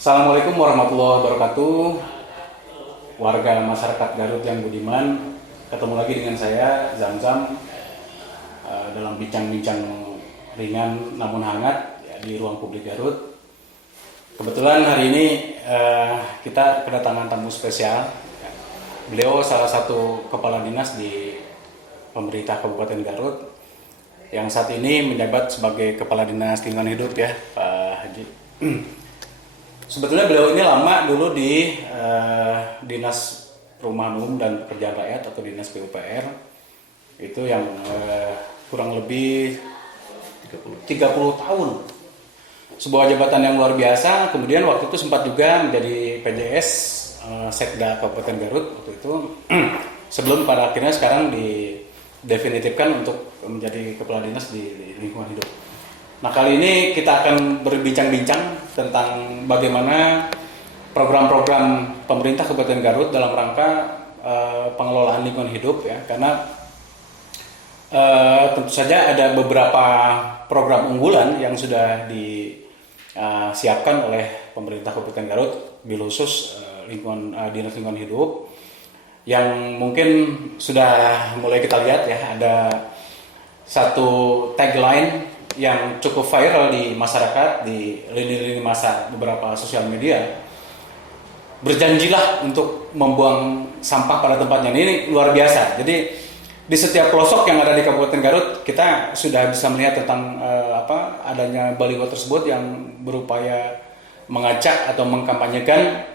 Assalamualaikum warahmatullahi wabarakatuh. Warga masyarakat Garut yang budiman, ketemu lagi dengan saya Zamzam dalam bincang-bincang ringan namun hangat ya, di ruang publik Garut. Kebetulan hari ini kita kedatangan tamu spesial. Beliau salah satu kepala dinas di pemerintah Kabupaten Garut yang saat ini menjabat sebagai kepala dinas lingkungan hidup ya, Pak Haji. Sebetulnya beliau ini lama dulu di Dinas Perumahan Umum dan Pekerjaan Rakyat atau Dinas PUPR. Itu yang kurang lebih 30 tahun. Sebuah jabatan yang luar biasa. Kemudian waktu itu sempat juga menjadi PJS Sekda Kabupaten Garut waktu itu. Sebelum pada akhirnya sekarang didefinitifkan untuk menjadi kepala dinas di lingkungan hidup. Nah, kali ini kita akan berbincang-bincang tentang bagaimana program-program pemerintah Kabupaten Garut dalam rangka pengelolaan lingkungan hidup ya, karena tentu saja ada beberapa program unggulan yang sudah disiapkan oleh pemerintah Kabupaten Garut, bil khusus Dinas Lingkungan Hidup yang mungkin sudah mulai kita lihat ya, ada satu tagline yang cukup viral di masyarakat, di lini-lini masa beberapa sosial media. Berjanjilah untuk membuang sampah pada tempatnya. Ini luar biasa. Jadi di setiap pelosok yang ada di Kabupaten Garut kita sudah bisa melihat tentang adanya baliho tersebut yang berupaya mengajak atau mengkampanyekan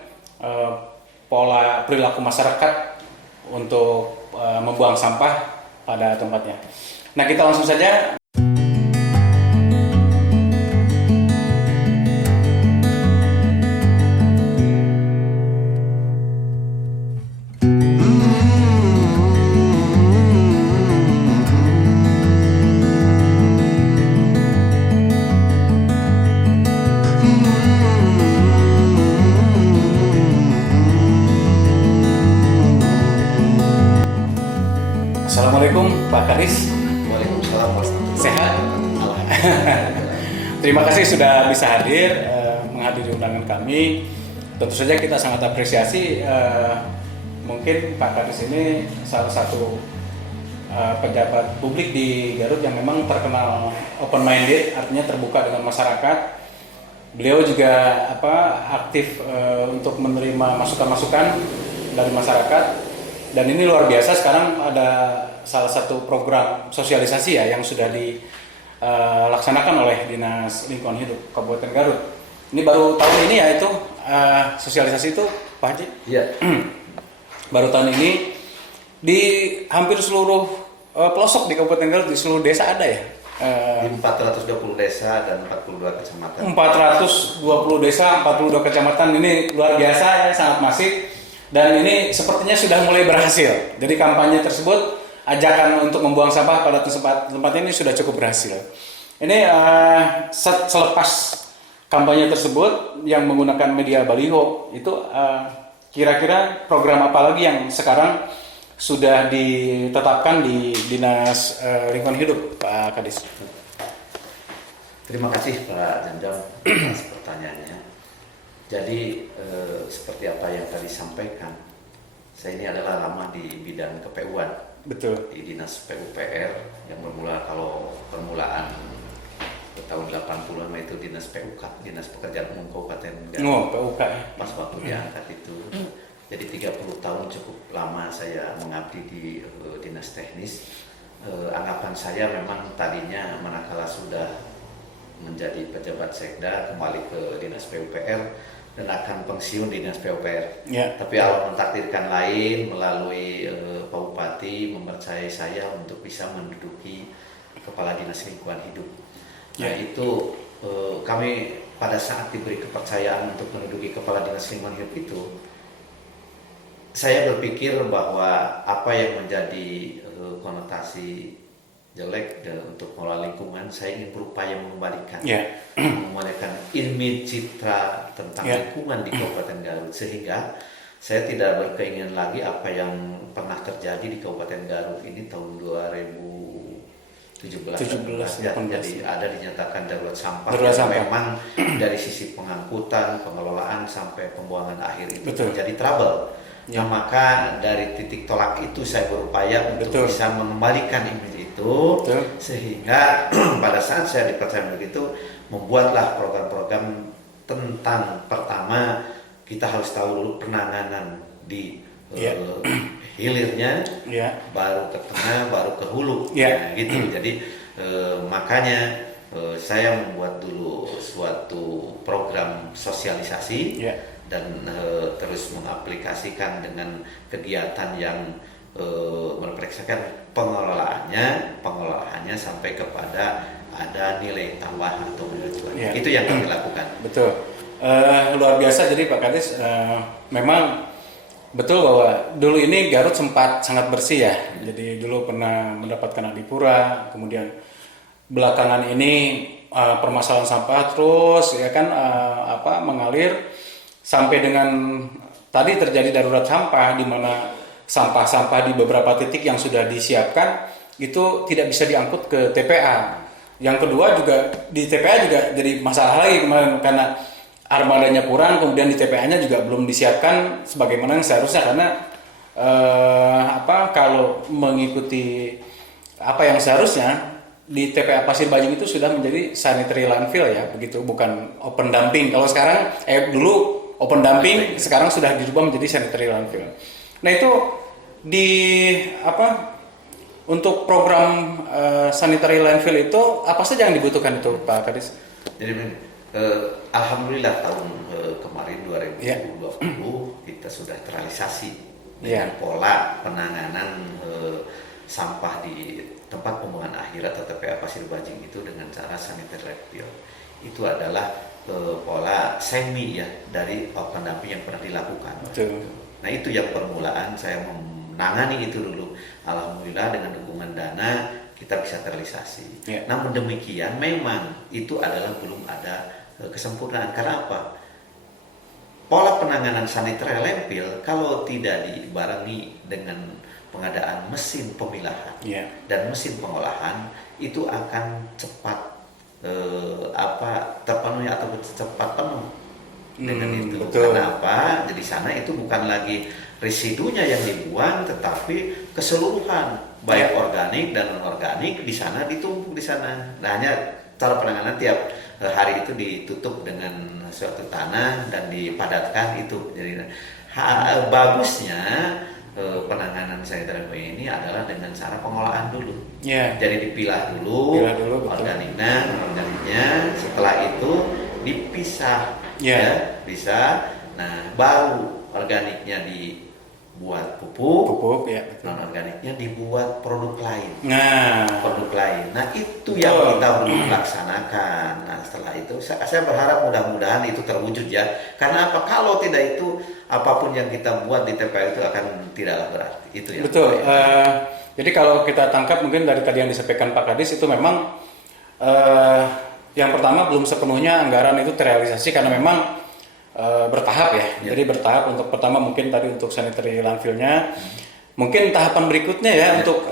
pola perilaku masyarakat untuk membuang sampah pada tempatnya. Nah, kita langsung saja. Assalamualaikum Pak Karis. Waalaikumsalam warahmatullahi Sehat? Terima kasih sudah bisa hadir menghadiri undangan kami. Tentu saja kita sangat apresiasi. Mungkin Pak Karis ini salah satu pejabat publik di Garut yang memang terkenal open minded, artinya terbuka dengan masyarakat. Beliau juga aktif untuk menerima masukan-masukan dari masyarakat. Dan ini luar biasa, sekarang ada salah satu program sosialisasi ya yang sudah dilaksanakan oleh Dinas Lingkungan Hidup Kabupaten Garut. Ini baru tahun ini ya itu sosialisasi itu Pak Haji? Iya. Baru tahun ini di hampir seluruh pelosok di Kabupaten Garut, di seluruh desa ada ya? Di 420 desa dan 42 kecamatan. 420 desa, 42 kecamatan, ini luar biasa ya, sangat masif. Dan ini sepertinya sudah mulai berhasil. Jadi kampanye tersebut, ajakan untuk membuang sampah pada tempatnya ini sudah cukup berhasil. Ini selepas kampanye tersebut yang menggunakan media baliho itu kira-kira program apa lagi yang sekarang sudah ditetapkan di Dinas Lingkungan Hidup, Pak Kadis? Terima kasih Pak Jamjam atas pertanyaannya. Jadi seperti apa yang tadi sampaikan, saya ini adalah lama di bidang KPU-an. Betul. Di Dinas PUPR yang bermula, kalau permulaan tahun 80-an itu Dinas PUK, Dinas Pekerjaan Umum Kabupaten Garut. Oh, PUK. Pas waktu diangkat itu. Jadi 30 tahun cukup lama saya mengabdi di Dinas Teknis. Anggapan saya memang tadinya manakala sudah menjadi pejabat sekda kembali ke Dinas PUPR dan akan pensiun di Dinas PUPR. Ya. Tapi Allah mentakdirkan lain melalui Pak Bupati mempercayai saya untuk bisa menduduki Kepala Dinas Lingkungan Hidup. Ya. Nah itu kami pada saat diberi kepercayaan untuk menduduki Kepala Dinas Lingkungan Hidup itu, saya berpikir bahwa apa yang menjadi konotasi jelek untuk mengelola lingkungan, saya ingin berupaya mengembalikan, mengembalikan image citra tentang lingkungan di Kabupaten Garut, sehingga saya tidak berkeinginan lagi apa yang pernah terjadi di Kabupaten Garut ini tahun 2015 17 ya, 18. jadi ada dinyatakan darurat sampah. Darurat yang sampah. memang dari sisi pengangkutan, pengelolaan sampai pembuangan akhir itu Betul. terjadi trouble. Ya. Nah, maka dari titik tolak itu saya berupaya untuk Betul. bisa mengembalikan image itu. Betul. Sehingga pada saat saya dipercaya begitu, membuatlah program-program tentang, pertama kita harus tahu dulu penanganan di Ya. hilirnya, Ya. baru ke tengah, baru ke hulu. Ya. Nah, gitu. Jadi makanya saya membuat dulu suatu program sosialisasi. Ya. Dan terus mengaplikasikan dengan kegiatan yang memperiksakan pengelolaannya sampai kepada ada nilai tambah atau nilai jual. Ya. Itu yang kami lakukan. Betul. Luar biasa. Jadi Pak Kadis, memang betul bahwa dulu ini Garut sempat sangat bersih ya. Jadi dulu pernah mendapatkan adipura, kemudian belakangan ini permasalahan sampah terus ya kan mengalir sampai dengan tadi terjadi darurat sampah, di mana sampah-sampah di beberapa titik yang sudah disiapkan itu tidak bisa diangkut ke TPA. Yang kedua juga di TPA juga jadi masalah lagi kemarin karena armadanya kurang, kemudian di TPA-nya juga belum disiapkan sebagaimana yang seharusnya, karena kalau mengikuti apa yang seharusnya di TPA Pasir Bajing itu sudah menjadi sanitary landfill ya, begitu, bukan open dumping. Kalau sekarang dulu open dumping, sekarang sudah dirubah menjadi sanitary landfill. Nah itu untuk program sanitary landfill itu apa saja yang dibutuhkan itu Pak Kadis? Jadi alhamdulillah tahun kemarin 2020 Ya. kita sudah terrealisasi Ya. dengan pola penanganan sampah di tempat pembuangan akhir atau TPA Pasir Bajing itu dengan cara sanitary landfill. Itu adalah pola semi ya dari open dumping yang pernah dilakukan. Betul. Nah itu yang permulaan saya menangani itu dulu. Alhamdulillah dengan dukungan dana kita bisa terrealisasi. Ya. Namun demikian memang itu adalah belum ada kesempurnaan. Karena apa? Pola penanganan sanitary landfill kalau tidak dibarengi dengan pengadaan mesin pemilahan Ya. dan mesin pengolahan itu akan cepat terpenuhi atau cepat penuh dengan itu. Betul. Karena apa? Di sana itu bukan lagi residunya yang dibuang, tetapi keseluruhan baik organik dan non organik di sana ditumpuk di sana. Nah, hanya cara penanganan tiap hari itu ditutup dengan suatu tanah dan dipadatkan itu. Jadi bagusnya penanganan sanitary ini adalah dengan cara pengolahan dulu. Ya. Jadi dipilah dulu, betul. organiknya, setelah itu dipisah, Ya. bisa. Nah, baru organiknya dibuat pupuk, ya. Betul. non organiknya dibuat produk lain. Nah, Nah itu yang kita belum laksanakan. Nah setelah itu saya berharap mudah-mudahan itu terwujud ya. Karena apa? Kalau tidak itu apapun yang kita buat di TPA itu akan tidaklah berarti. Itu ya. betul. Jadi kalau kita tangkap mungkin dari tadi yang disampaikan Pak Kadis itu memang yang pertama belum sepenuhnya anggaran itu terrealisasi karena memang bertahap ya. Jadi bertahap, untuk pertama mungkin tadi untuk sanitary landfill-nya. Mungkin tahapan berikutnya ya untuk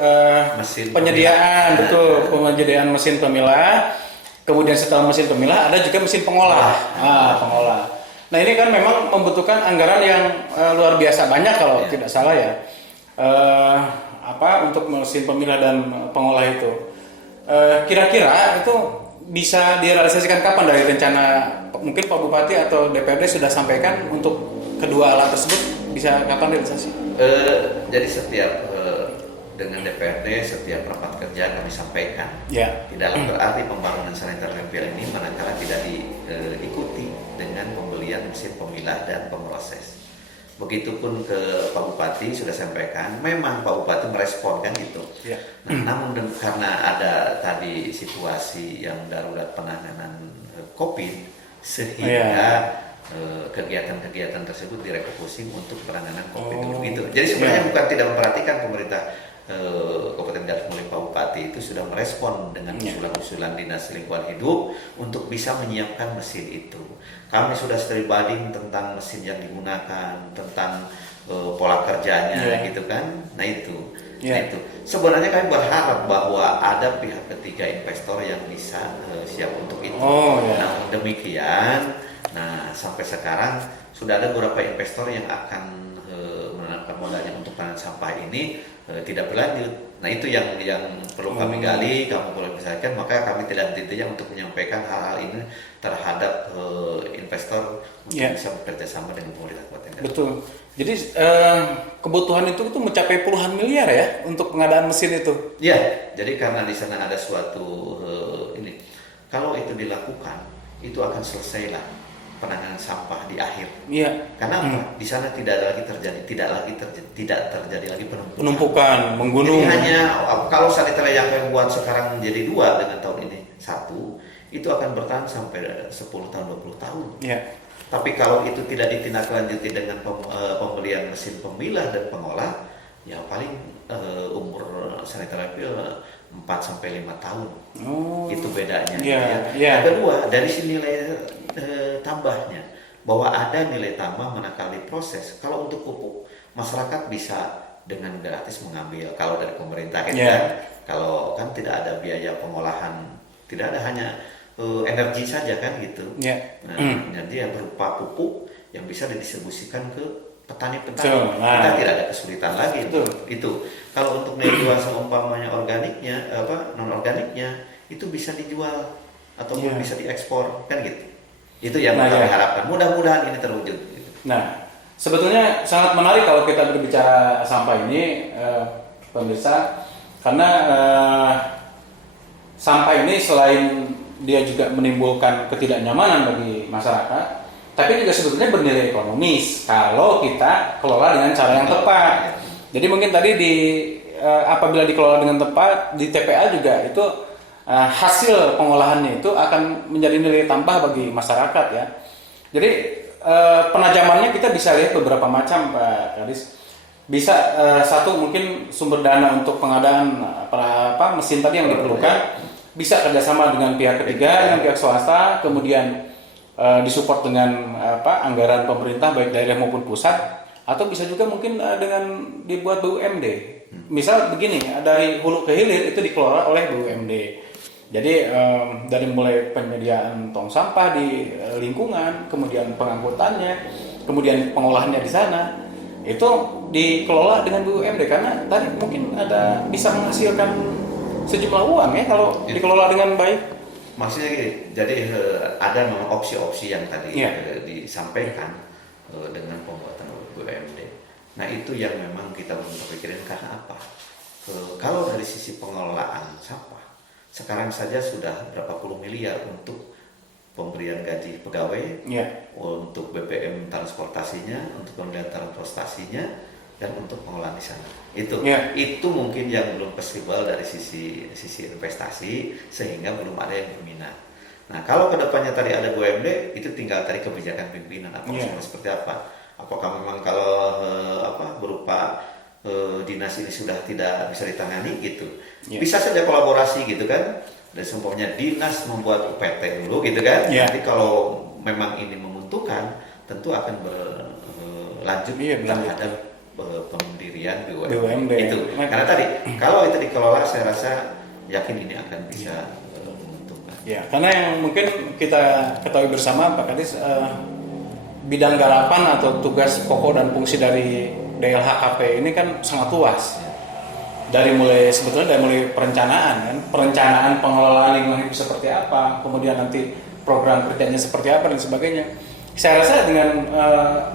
penyediaan, betul, penyediaan mesin pemilah. Kemudian setelah mesin pemilah ada juga mesin pengolah. Pengolah. Nah ini kan memang membutuhkan anggaran yang luar biasa banyak kalau tidak salah ya. Untuk mesin pemilah dan pengolah itu. Kira-kira itu bisa direalisasikan kapan dari rencana? Mungkin Pak Bupati atau DPRD sudah sampaikan untuk kedua alat tersebut bisa kapan realisasi? Jadi setiap dengan DPRD setiap rapat kerja kami sampaikan. Ya. Tidak berarti pembangunan sanitary landfill ini manakala tidak diikuti dengan pembelian mesin pemilah dan pemroses. Begitupun ke Pak Bupati sudah sampaikan, memang Pak Bupati merespon kan gitu. Ya. Nah, namun karena ada tadi situasi yang darurat penanganan COVID, sehingga kegiatan-kegiatan tersebut direfocusing untuk penanganan COVID dulu gitu. Jadi sebenarnya bukan tidak memperhatikan pemerintah Kabupaten Garut melalui Pak Bupati itu sudah merespon dengan usulan-usulan Dinas Lingkungan Hidup untuk bisa menyiapkan mesin itu. Kami sudah study banding tentang mesin yang digunakan, tentang pola kerjanya gitu kan. Nah itu. Nah, itu sebenarnya kami berharap bahwa ada pihak ketiga investor yang bisa siap untuk itu. Namun demikian, nah sampai sekarang sudah ada beberapa investor yang akan menanamkan modalnya untuk tanah sampah ini tidak berlanjut. Nah itu yang perlu kami gali, kamu perlu misalkan, maka kami tidak henti-hentinya untuk menyampaikan hal-hal ini terhadap investor untuk bisa bekerja sama dengan pemerintah Kabupaten Garut. Betul. Jadi kebutuhan itu mencapai puluhan miliar ya untuk pengadaan mesin itu. Ya, jadi karena di sana ada suatu ini, kalau itu dilakukan, itu akan selesailah penanganan sampah di akhir. Iya. Karena apa? Di sana tidak terjadi lagi penumpukan, menggunung. Jadi hanya kalau sanitary yang kami buat sekarang menjadi 2 dengan tahun ini 1, itu akan bertahan sampai 10 tahun 20 tahun. Iya. Tapi kalau itu tidak ditindaklanjuti dengan pembelian mesin pemilah dan pengolah, ya paling umur sanitary 4 sampai 5 tahun. Itu bedanya. Yeah. Yang kedua, dari sini nilai tambahnya bahwa ada nilai tambah manakala proses. Kalau untuk pupuk, masyarakat bisa dengan gratis mengambil kalau dari pemerintah kan. Kalau kan tidak ada biaya pengolahan, tidak ada, hanya energi saja kan gitu. Nah, jadi berupa pupuk yang bisa didistribusikan ke petani-petani. Kita tidak ada kesulitan lagi. Itu kalau untuk nilai jual seumpamanya organiknya, non organiknya itu bisa dijual ataupun bisa diekspor kan gitu. Itu yang kami harapkan. Mudah-mudahan ini terwujud. Nah, sebetulnya sangat menarik kalau kita berbicara sampah ini, pemirsa, karena sampah ini selain dia juga menimbulkan ketidaknyamanan bagi masyarakat, tapi juga sebetulnya bernilai ekonomis kalau kita kelola dengan cara yang tepat. Jadi mungkin tadi apabila dikelola dengan tepat di TPA juga itu hasil pengolahannya itu akan menjadi nilai tambah bagi masyarakat ya. Jadi penajamannya kita bisa lihat beberapa macam, Pak Kadis. Bisa satu mungkin sumber dana untuk pengadaan mesin tadi yang diperlukan, bisa kerjasama dengan pihak ketiga, dengan pihak swasta, kemudian disupport dengan anggaran pemerintah baik daerah maupun pusat, atau bisa juga mungkin dengan dibuat BUMD. Misal begini, dari hulu ke hilir itu dikelola oleh BUMD. Jadi dari mulai penyediaan tong sampah di lingkungan, kemudian pengangkutannya, kemudian pengolahannya di sana, itu dikelola dengan BUMD karena tadi mungkin bisa menghasilkan sejumlah uang ya kalau dikelola dengan baik. Maksudnya gini, jadi ada memang opsi-opsi yang tadi disampaikan dengan pembuatan BUMD. Nah itu yang memang kita belum terpikirin karena apa? Kalau dari sisi pengelolaan sampah, sekarang saja sudah berapa puluh miliar untuk pemberian gaji pegawai, untuk BBM transportasinya, untuk pembelian transportasinya, dan untuk pengolahan di sana. Itu mungkin yang belum fleksibel dari sisi investasi, sehingga belum ada yang berminat. Nah kalau kedepannya tadi ada BUMD, itu tinggal tadi kebijakan pimpinan seperti apa. Apakah memang kalau berupa dinas ini sudah tidak bisa ditangani gitu, bisa saja kolaborasi gitu kan. Dan seumpamanya dinas membuat UPT dulu gitu kan. Nanti kalau memang ini menguntungkan, tentu akan berlanjut terhadap pendirian BUMD itu. Karena tadi kalau itu dikelola, saya rasa yakin ini akan bisa menguntungkan. Karena yang mungkin kita ketahui bersama Pak Kadis, bidang garapan atau tugas pokok dan fungsi dari DLHKP ini kan sangat luas. Dari mulai perencanaan pengelolaan lingkungan hidup seperti apa, kemudian nanti program kerjanya seperti apa dan sebagainya. Saya rasa dengan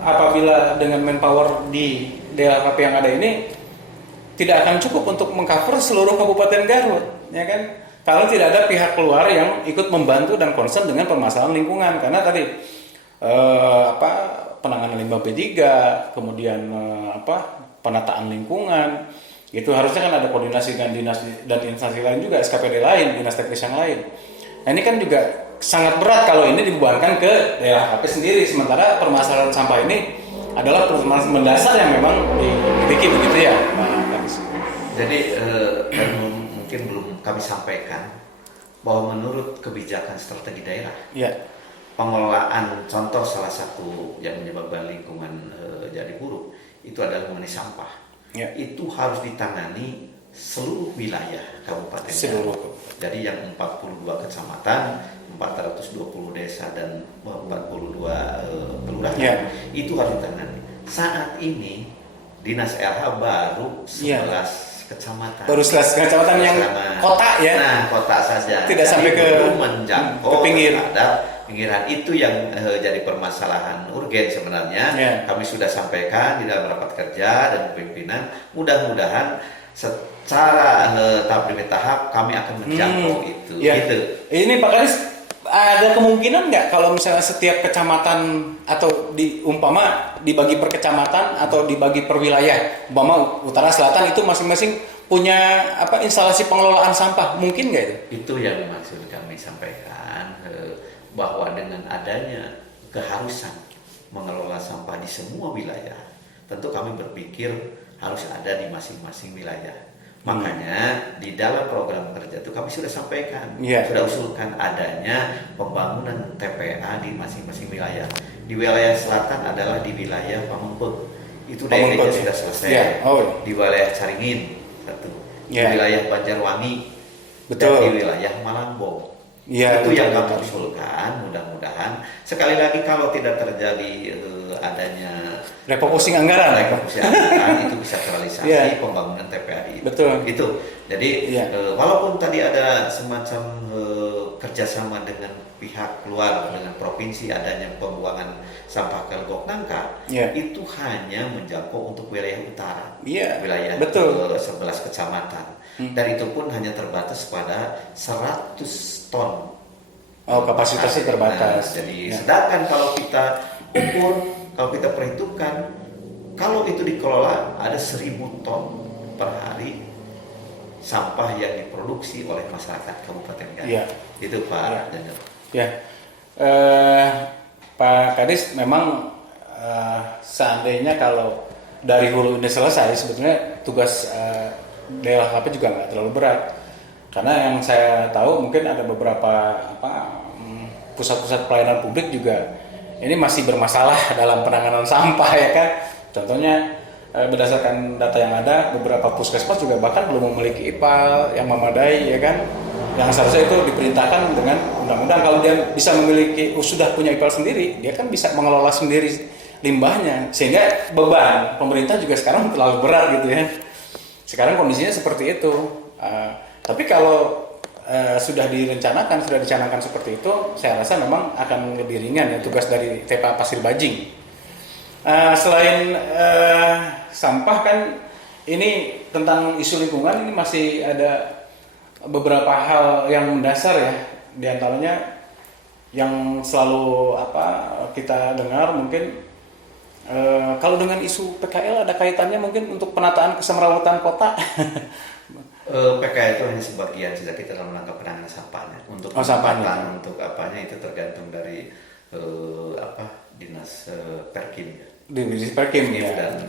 apabila dengan manpower di DLHKP yang ada ini tidak akan cukup untuk mengcover seluruh Kabupaten Garut, ya kan? Kalau tidak ada pihak luar yang ikut membantu dan concern dengan permasalahan lingkungan, karena tadi penanganan limbah B3, kemudian penataan lingkungan, itu harusnya kan ada koordinasi dengan dinas dan instansi lain juga, SKPD lain, dinas teknis yang lain. Nah ini kan juga sangat berat kalau ini dibebankan ke DLHKP sendiri, sementara permasalahan sampah ini adalah permasalahan mendasar yang memang dimiliki begitu ya. Jadi mungkin belum kami sampaikan bahwa menurut kebijakan strategi daerah, pengelolaan contoh salah satu yang menyebabkan lingkungan jadi buruk itu adalah mengenai sampah. Ya. itu harus ditangani seluruh wilayah kabupaten Seluruh. Garut. Jadi yang 42 kecamatan, 420 desa dan 42 kelurahan Ya. itu harus ditangani. Saat ini Dinas LH baru 11 kecamatan. Baru 11 kecamatan yang kota ya. Nah, kota saja. Tidak Jadi sampai ke belum menjangkau ke pinggir. terhadap pinggiran. Itu yang jadi permasalahan urgen sebenarnya. Ya. Kami sudah sampaikan di dalam rapat kerja dan pimpinan. Mudah-mudahan secara tahap demi tahap kami akan menjangkau itu. Ya. Gitu. Ini Pak Kadis, ada kemungkinan nggak kalau misalnya setiap kecamatan atau umpama dibagi per kecamatan atau dibagi per wilayah, umpama utara selatan itu masing-masing punya instalasi pengelolaan sampah, mungkin nggak itu? Itu yang maksud kami sampaikan, bahwa dengan adanya keharusan mengelola sampah di semua wilayah, tentu kami berpikir harus ada di masing-masing wilayah. Makanya di dalam program kerja itu kami sudah sampaikan, sudah usulkan adanya pembangunan TPA di masing-masing wilayah. Di wilayah selatan adalah di wilayah Pamengpeuk, itu daerahnya sudah selesai. Di wilayah Caringin satu, di wilayah Banjarwangi, dan di wilayah Malangbong. Itu yang kami usulkan. Mudah-mudahan sekali lagi kalau tidak terjadi adanya refocusing anggaran, itu bisa terrealisasi pembangunan TPA di itu. Gitu. Jadi walaupun tadi ada semacam kerjasama dengan pihak luar, dengan provinsi adanya pembuangan sampah ke Legok Nangka, itu hanya menjangkau untuk wilayah utara, wilayah 11 kecamatan. Dan itu pun hanya terbatas pada 100 ton. Kapasitasnya terbatas. Jadi sedangkan kalau kita ukur, kalau kita perhitungkan, kalau itu dikelola ada 1.000 ton per hari sampah yang diproduksi oleh masyarakat Kabupaten Garut. Itu Pak Daniel. Pak Kadis, memang seandainya kalau dari hulu ini selesai, sebetulnya tugas DLHP juga nggak terlalu berat, karena yang saya tahu mungkin ada beberapa pusat-pusat pelayanan publik juga ini masih bermasalah dalam penanganan sampah ya kan. Contohnya berdasarkan data yang ada, beberapa puskesmas juga bahkan belum memiliki IPAL yang memadai ya kan, yang seharusnya itu diperintahkan dengan undang-undang. Kalau dia bisa memiliki sudah punya IPAL sendiri, dia kan bisa mengelola sendiri limbahnya, sehingga beban pemerintah juga sekarang terlalu berat gitu ya. Sekarang kondisinya seperti itu. Tapi kalau sudah dicanangkan seperti itu, saya rasa memang akan lebih ringan ya tugas dari TPA Pasir Bajing. Selain sampah kan, ini tentang isu lingkungan ini masih ada beberapa hal yang mendasar ya. Di antaranya yang selalu kita dengar mungkin kalau dengan isu PKL ada kaitannya mungkin untuk penataan kesemrawutan kota. PKL itu hanya sebagian saja kita dalam rangka penanganan sampahnya. Untuk penempatan, untuk apanya itu tergantung dari dinas Perkim. Dinas Perkim dan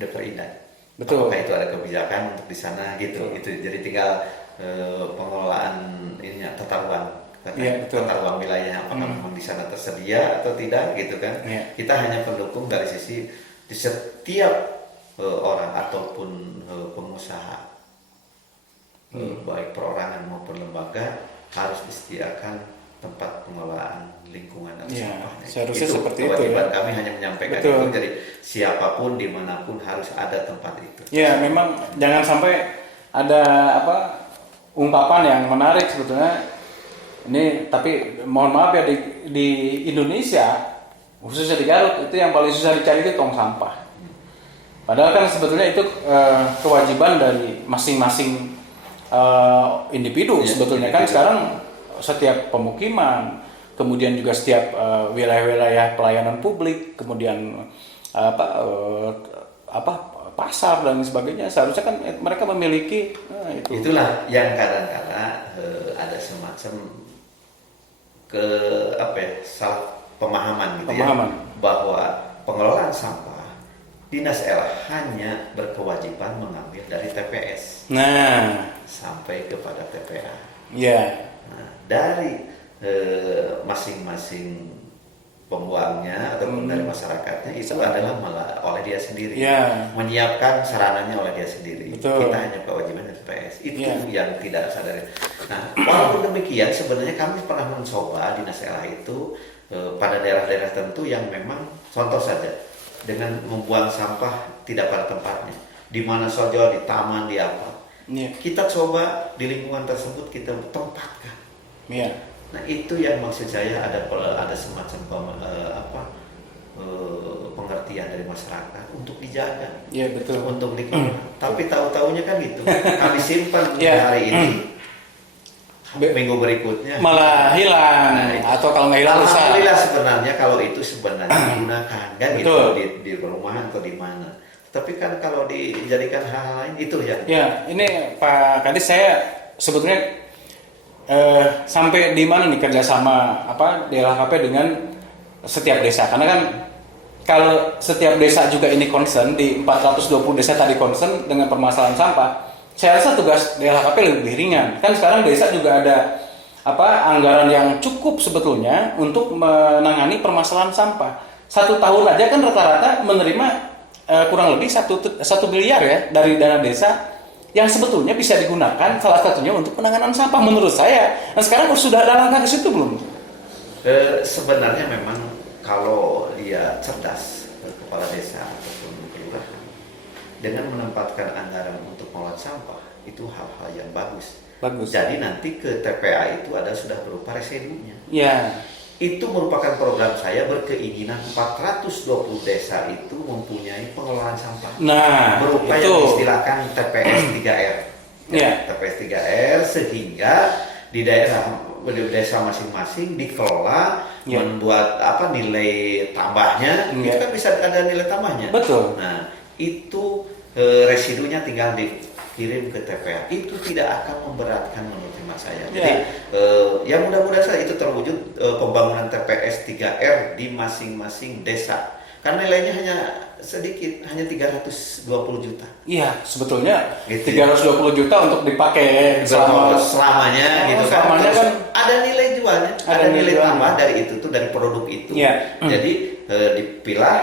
DPRINDA. Betul. Apakah itu ada kebijakan untuk di sana gitu. Itu jadi tinggal pengelolaan tata ruang. Tata ruang wilayah apakah memang di sana tersedia atau tidak gitu kan. Kita hanya pendukung dari sisi di setiap orang ataupun pengusaha, baik perorangan maupun lembaga, harus disediakan tempat pengelolaan lingkungan dan sampahnya. Seharusnya itu seperti kewajiban itu. Kami hanya menyampaikan itu. Jadi siapapun dimanapun harus ada tempat itu. Memang jangan sampai ada ungkapan yang menarik sebetulnya. Ini tapi mohon maaf ya, di Indonesia khususnya di Garut itu yang paling susah dicari itu tong sampah. Padahal kan sebetulnya itu kewajiban dari masing-masing individu sebetulnya kan. Sekarang setiap pemukiman, kemudian juga setiap wilayah-wilayah pelayanan publik, kemudian pasar dan sebagainya, seharusnya kan mereka memiliki itu. Itulah yang kadang-kadang ada semacam salah pemahaman gitu ya, bahwa pengelolaan sampah Dinas LH hanya berkewajiban mengambil dari TPS sampai kepada TPA. Dari masing-masing pembuangnya ataupun dari masyarakatnya itu adalah malah oleh dia sendiri. Ya. Menyiapkan sarananya oleh dia sendiri. Betul. Kita hanya kewajiban TPS. Itu Ya. yang tidak sadar. Nah, walaupun demikian sebenarnya kami pernah mencoba Dinas LH itu pada daerah-daerah tertentu yang memang contoh saja dengan membuang sampah tidak pada tempatnya. Di mana saja, di taman, di apa. Iya. Kita coba di lingkungan tersebut kita tempatkan. Iya. Nah, itu yang maksud saya ada semacam pengertian dari masyarakat untuk dijaga. Iya, betul. Untuk lingkungan. Tapi tahu-taunya kan gitu. Kami simpan Iya. hari ini. Minggu berikutnya Malah hilang, Nah, itu. atau kalau nggak hilang rusak. Alhamdulillah sebenarnya kalau itu sebenarnya digunakan kan gitu Betul. di perumahan atau di mana. Tapi kan kalau dijadikan hal-hal lain itu ya. Ya, ini Pak Kadis, saya sebetulnya sampai di mana nih kerjasama di LHKP dengan setiap desa? Karena kan kalau setiap desa juga ini concern, di 420 desa tadi concern dengan permasalahan sampah, saya rasa tugas di LHKP lebih ringan. Kan sekarang desa juga ada anggaran yang cukup sebetulnya untuk menangani permasalahan sampah. 1 tahun aja kan rata-rata menerima kurang lebih 1 miliar ya dari dana desa yang sebetulnya bisa digunakan salah satunya untuk penanganan sampah menurut saya. Nah, sekarang sudah ada langkah ke situ belum? Sebenarnya memang kalau dia cerdas, kepala desa ataupun kelurahan, dengan menempatkan anggaran untuk mengolah sampah itu hal-hal yang bagus. Bagus. Jadi nanti ke TPA itu sudah berupa residunya. Ya. Itu merupakan program saya, berkeinginan 420 desa itu mempunyai pengelolaan sampah. Nah, berupa itu. yang istilahkan TPS 3R. Ya. TPS 3R sehingga di desa masing-masing dikelola, Ya. membuat nilai tambahnya, Ya. itu kan bisa ada nilai tambahnya. Betul. Nah, itu residunya tinggal dikirim ke TPA. Itu tidak akan memberatkan menurut hemat saya. Ya. Jadi ya mudah-mudahan saja itu terwujud pembangunan TPS 3R di masing-masing desa. Karena nilainya hanya sedikit, hanya 320 juta. Iya, sebetulnya Gitu. 320 juta untuk dipakai selamanya gitu kan. Selamanya Terus kan ada nilai jualnya, ada nilai jualnya. tambah dari itu tuh, dari produk itu. Iya. Jadi dipilah,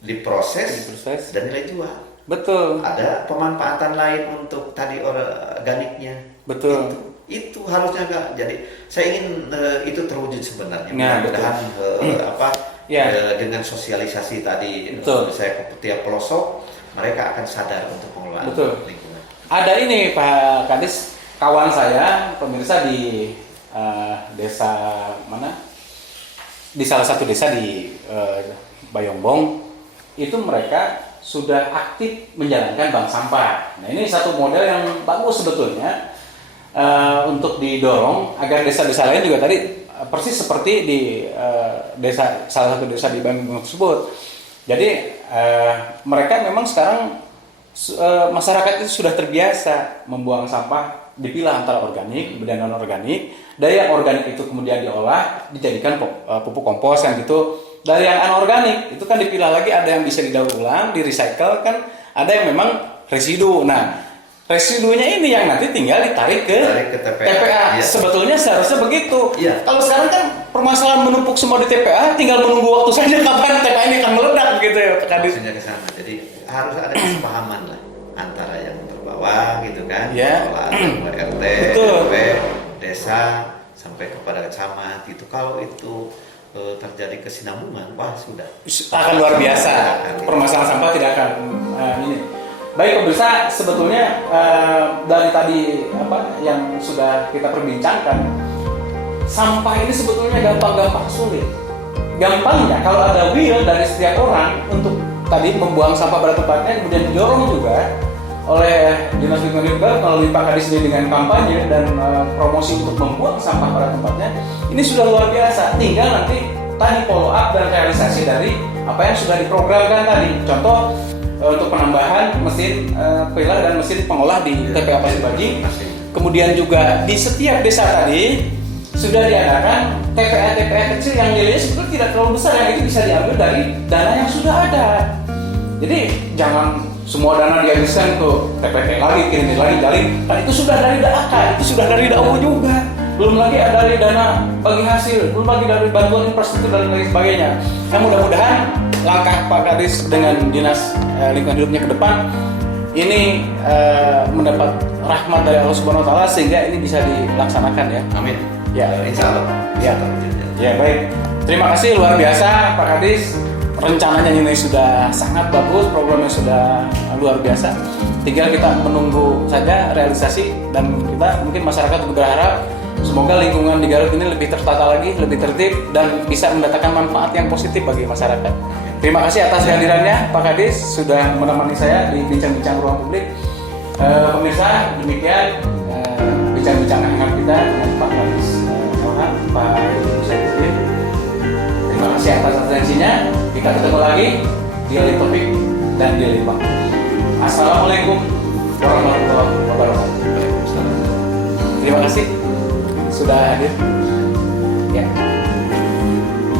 diproses, dan nilai jual. Betul. Ada pemanfaatan lain untuk tadi organiknya. Betul. Itu harusnya Kak. Jadi saya ingin itu terwujud sebenarnya. Nah, Mudah-mudahan Ya. Dengan sosialisasi tadi Betul. saya ke tiap pelosok, mereka akan sadar untuk pengelolaan Betul. lingkungan. Ada ini Pak Kadis, kawan saya pemirsa di desa mana? Di salah satu desa di Bayongbong, itu mereka sudah aktif menjalankan bank sampah. Nah, ini satu model yang bagus sebetulnya untuk didorong agar desa-desa lain juga tadi persis seperti di salah satu desa di Bandung tersebut. Jadi mereka memang sekarang masyarakat itu sudah terbiasa membuang sampah, dipilah antara organik dan non organik. Dari yang organik itu kemudian diolah dijadikan pupuk kompos yang gitu. Dari yang anorganik itu kan dipilah lagi, ada yang bisa didaur ulang, di recycle kan, ada yang memang residu. Nah, residunya ini yang nanti tinggal ditarik ke TPA. Iya. Sebetulnya seharusnya begitu. Iya. Kalau sekarang kan permasalahan menumpuk semua di TPA, tinggal menunggu waktu saja kapan TPA ini akan meledak gitu ya, Pak Kadis. Maksudnya ke sana. Jadi harus ada kesepahaman lah antara yang terbawah gitu kan, Ya. RT, Betul. RW, desa sampai kepada camat itu. Kalau itu terjadi kesinambungan, wah sudah Akan luar biasa. Permasalahan sampah tidak akan ini. Baik pemirsa, sebetulnya dari tadi yang sudah kita perbincangkan, sampah ini sebetulnya gampang-gampang sulit. Gampangnya kalau ada will dari setiap orang untuk tadi membuang sampah pada tempatnya, kemudian didorong juga oleh Dinas Lingkungan Hidup melalui Pak Kadis dengan kampanye dan promosi untuk membuang sampah pada tempatnya, ini sudah luar biasa. Tinggal nanti tadi follow up dan realisasi dari apa yang sudah diprogramkan tadi. Contoh untuk penambahan mesin pilar dan mesin pengolah di TPA Pasir Bajing. Kemudian juga di setiap desa tadi sudah diadakan TPA kecil yang nilainya sebetulnya tidak terlalu besar, yang itu bisa diambil dari dana yang sudah ada. Jadi jangan semua dana dihabiskan ke TPP lagi, kirim lagi, kan itu sudah dari DAK, itu sudah dari DAU juga. belum lagi ada dari dana bagi hasil, belum lagi dari bantuan infrastruktur dan lain sebagainya. Yang mudah-mudahan langkah Pak Kadis dengan Dinas Lingkungan Hidupnya ke depan ini mendapat rahmat dari Allah Subhanahu Wa Taala sehingga ini bisa dilaksanakan ya. Amin. Ya. Insya Allah. Ya. Ya baik. Terima kasih luar biasa Pak Kadis. Rencananya ini sudah sangat bagus, programnya sudah luar biasa. Tinggal kita menunggu saja realisasi dan kita mungkin masyarakat berharap semoga lingkungan di Garut ini lebih tertata lagi, lebih tertib dan bisa mendatangkan manfaat yang positif bagi masyarakat. Terima kasih atas kehadirannya Pak Kadis sudah menemani saya di bincang-bincang ruang publik. Pemirsa, demikian bincang-bincang hangat kita dengan Pak Kadis Ilham, Pak Saifuddin. Terima kasih atas atensinya. Kita ketemu lagi di lain topik dan di lain waktu. Assalamualaikum warahmatullahi wabarakatuh. Terima kasih sudah hadir.